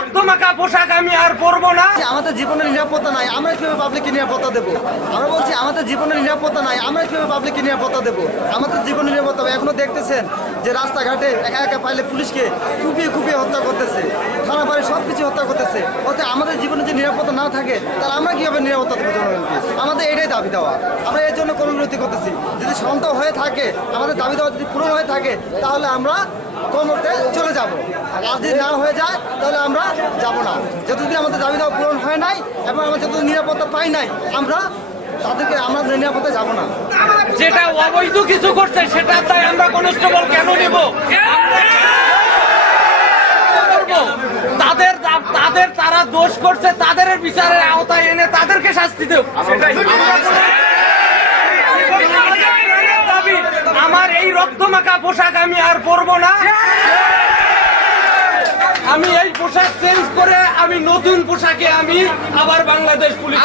রক্তমাখা পোশাক আমি আর পরবো না। আমাদের জীবনের নিরাপত্তা নাই, আমরা কিভাবে পাবলিককে নিরাপত্তা দেবো? আমরা বলছি আমাদের জীবনের নিরাপত্তা নাই, আমরা কিভাবে পাবলিককে নিরাপত্তা দেবো? আমাদের জীবনের নিরাপত্তা এখনো দেখতেছেন যে রাস্তাঘাটে একা একা পাইলে পুলিশকে কুপিয়ে হত্যা করতেছে, থানা বাড়ি সব কিছু হত্যা করতেছে। অর্থাৎ আমাদের জীবনে যে নিরাপত্তা না থাকে তাহলে আমরা কীভাবে নিরাপত্তা দেবো জনগণকে? আমাদের এটাই দাবি দেওয়া, আমরা এর জন্য কর্মবিরতি করতেছি। যদি সন্তান হয়ে থাকে, আমাদের দাবি দেওয়া যদি পূরণ হয়ে থাকে তাহলে আমরা কর্মতে চলে যাব, আর যদি না হয়ে যায় তাহলে আমরা যাব না। যতদিন আমাদের দাবি দেওয়া পূরণ হয় নাই এবং আমরা যতদিন নিরাপত্তা পাই নাই আমরা তাদেরকে আমরা নিরাপত্তা যাব না। যেটা অবৈধ কিছু করছে সেটা তাই আমরা কনস্টেবল কেন নেব? তারা দোষ করছে, তাদের বিচারের আওতায় এনে তাদেরকে শাস্তি দেব। আমার এই রক্তমাখা পোশাক আমি আর পরবো না। আমি এই পোশাক চেঞ্জ করে আমি নতুন পোশাকে আমি আবার বাংলাদেশ পুলিশ